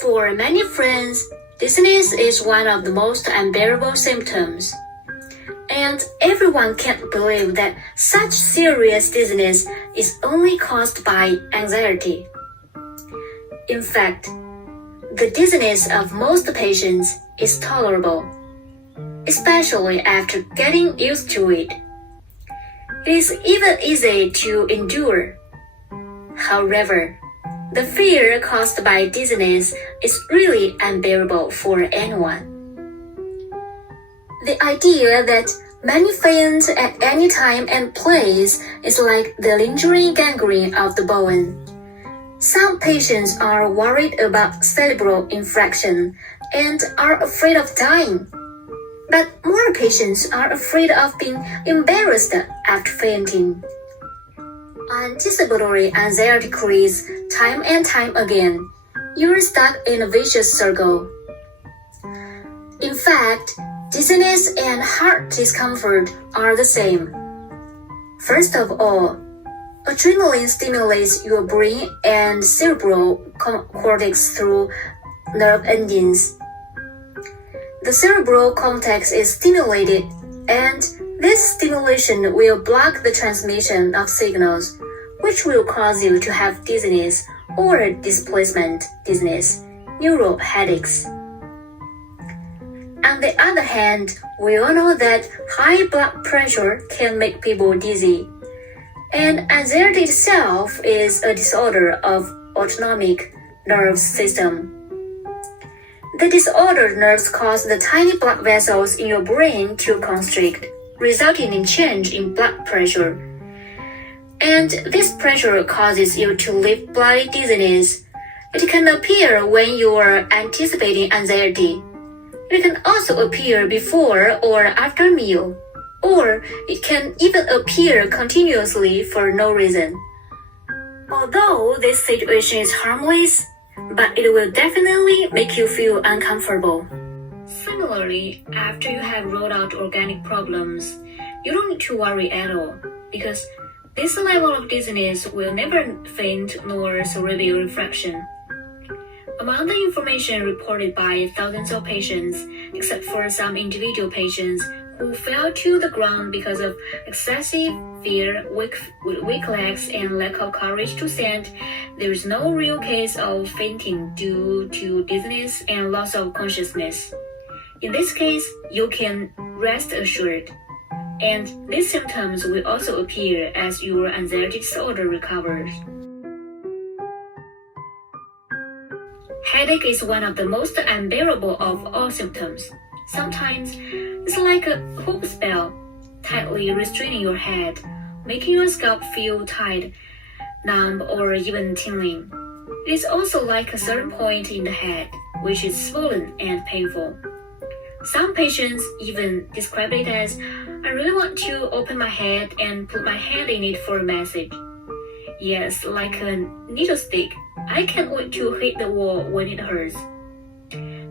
For many friends, dizziness is one of the most unbearable symptoms. And everyone can't believe that such serious dizziness is only caused by anxiety. In fact, the dizziness of most patients is tolerable, especially after getting used to it. It is even easy to endure. However, the fear caused by dizziness is really unbearable for anyone. The idea that many faint at any time and place is like the lingering gangrene of the bone. Some patients are worried about cerebral infection and are afraid of dying. But more patients are afraid of being embarrassed after fainting. Anticipatory anxiety creates time and time again. You're stuck in a vicious circle. In fact, dizziness and heart discomfort are the same. First of all, adrenaline stimulates your brain and cerebral cortex through nerve endings. The cerebral cortex is stimulated, and this stimulation will block the transmission of signals, which will cause you to have dizziness or displacement dizziness, neural headaches. On the other hand, we all know that high blood pressure can make people dizzy, and anxiety itself is a disorder of autonomic nervous system. The disordered nerves cause the tiny blood vessels in your brain to constrict, resulting in change in blood pressure. And this pressure causes you to live bloody dizziness. It can appear when you are anticipating anxiety. It can also appear before or after a meal, or it can even appear continuously for no reason. Although this situation is harmless, but it will definitely make you feel uncomfortable. Similarly, after you have ruled out organic problems, you don't need to worry at all, because this level of dizziness will never faint nor cerebral refraction. Among the information reported by thousands of patients, except for some individual patients who fell to the ground because of excessive fear, weak legs, and lack of courage to stand, there is no real case of fainting due to dizziness and loss of consciousness. In this case, you can rest assured. And these symptoms will also appear as your anxiety disorder recovers. Headache is one of the most unbearable of all symptoms. Sometimes, it's like a hook spell, tightly restraining your head, making your scalp feel tight, numb, or even tingling. It is also like a certain point in the head, which is swollen and painful. Some patients even describe it as, I really want to open my head and put my hand in it for a message. Yes, like a needle stick. I can't wait to hit the wall when it hurts.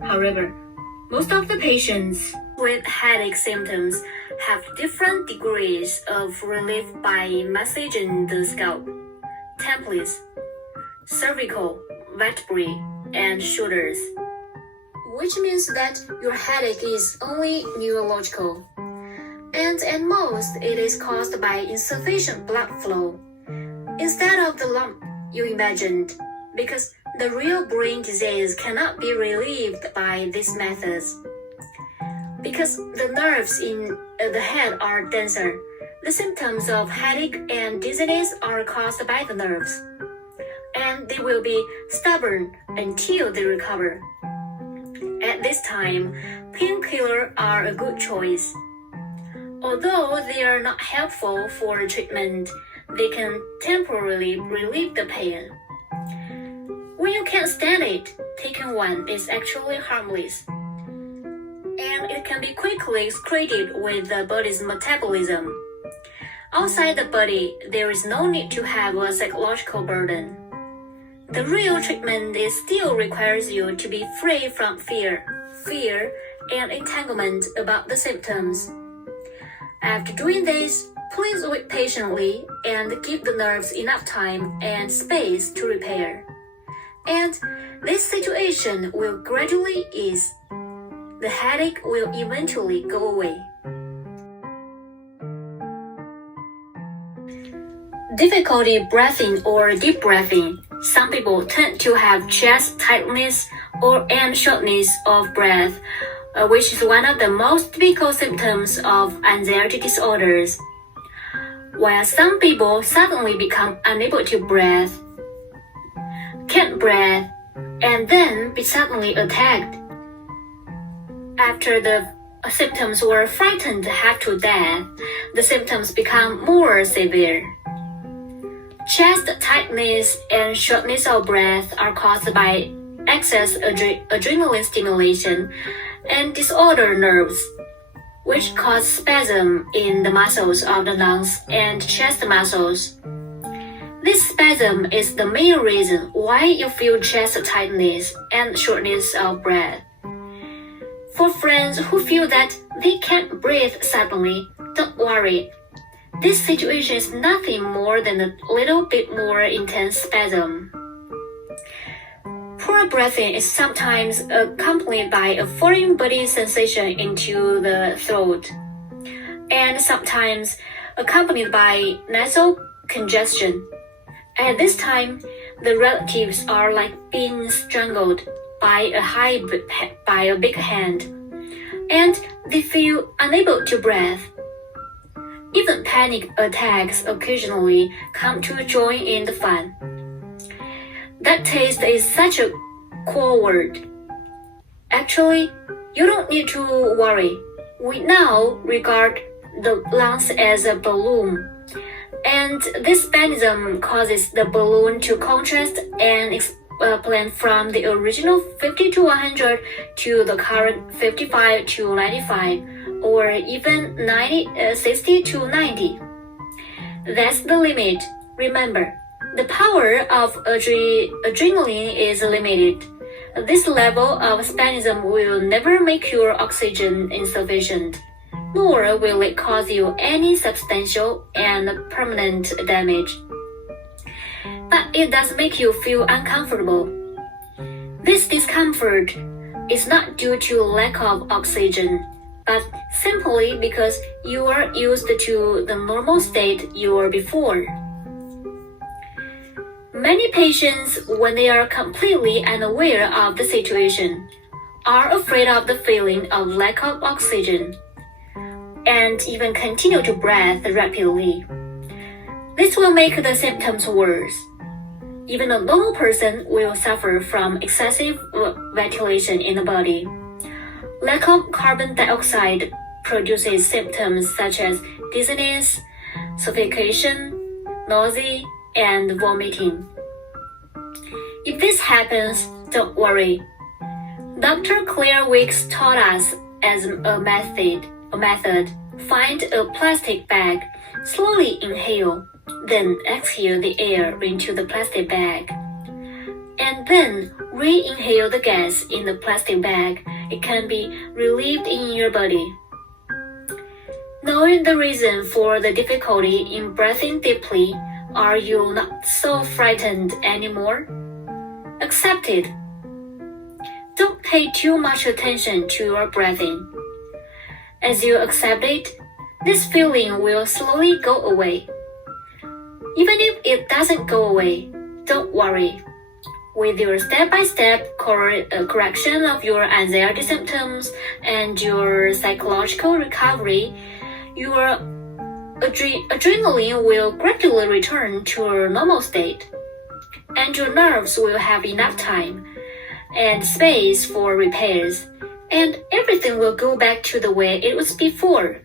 However, most of the patients with headache symptoms have different degrees of relief by massaging the scalp, temples, cervical, vertebrae, and shoulders, which means that your headache is only neurological, and at most it is caused by insufficient blood flow, instead of the lump you imagined, because the real brain disease cannot be relieved by these methods. Because the nerves in the head are denser, the symptoms of headache and dizziness are caused by the nerves, and they will be stubborn until they recover. At this time, painkillers are a good choice. Although they are not helpful for treatment, they can temporarily relieve the pain. When you can't stand it, taking one is actually harmless, and it can be quickly excreted with the body's metabolism. Outside the body, there is no need to have a psychological burden. The real treatment still requires you to be free from fear, and entanglement about the symptoms. After doing this, please wait patiently and give the nerves enough time and space to repair. and this situation will gradually ease. The headache will eventually go away. Difficulty breathing or deep breathing. Some people tend to have chest tightness and shortness of breath, which is one of the most typical symptoms of anxiety disorders. While some people suddenly become unable to breathe, can't breathe, and then be suddenly attacked. After the symptoms were frightened half to death, the symptoms become more severe. Chest tightness and shortness of breath are caused by excess adrenaline stimulation and disordered nerves, which cause spasm in the muscles of the lungs and chest muscles. This spasm is the main reason why you feel chest tightness and shortness of breath. For friends who feel that they can't breathe suddenly, don't worry. This situation is nothing more than a little bit more intense spasm. Poor breathing is sometimes accompanied by a foreign body sensation into the throat, and sometimes accompanied by nasal congestion. At this time, the relatives are like being strangled by a big hand, and they feel unable to breathe. Even panic attacks occasionally come to join in the fun. That taste is such a cool word. Actually, you don't need to worry. We now regard the lungs as a balloon, and this spasm causes the balloon to contract and expand from the original 50 to 100 to the current 55 to 95, or even 60 to 90. That's the limit. Remember, the power of adrenaline is limited. This level of spasm will never make your oxygen insufficient, nor will it cause you any substantial and permanent damage. But it does make you feel uncomfortable. This discomfort is not due to lack of oxygen, but simply because you are used to the normal state you were before. Many patients, when they are completely unaware of the situation, are afraid of the feeling of lack of oxygen, and even continue to breathe rapidly. This will make the symptoms worse. Even a normal person will suffer from excessive ventilation in the body. Lack of carbon dioxide produces symptoms such as dizziness, suffocation, nausea, and vomiting. If this happens, don't worry. Dr. Claire Wicks taught us as a method. Find a plastic bag, slowly inhale, then exhale the air into the plastic bag, and then re-inhale the gas in the plastic bag. It can be relieved in your body. Knowing the reason for the difficulty in breathing deeply, are you not so frightened anymore? Accept it. Don't pay too much attention to your breathing. As you accept it, this feeling will slowly go away. Even if it doesn't go away, don't worry. With your step-by-step correction of your anxiety symptoms and your psychological recovery, your adrenaline will gradually return to a normal state, and your nerves will have enough time and space for repairs, and everything will go back to the way it was before.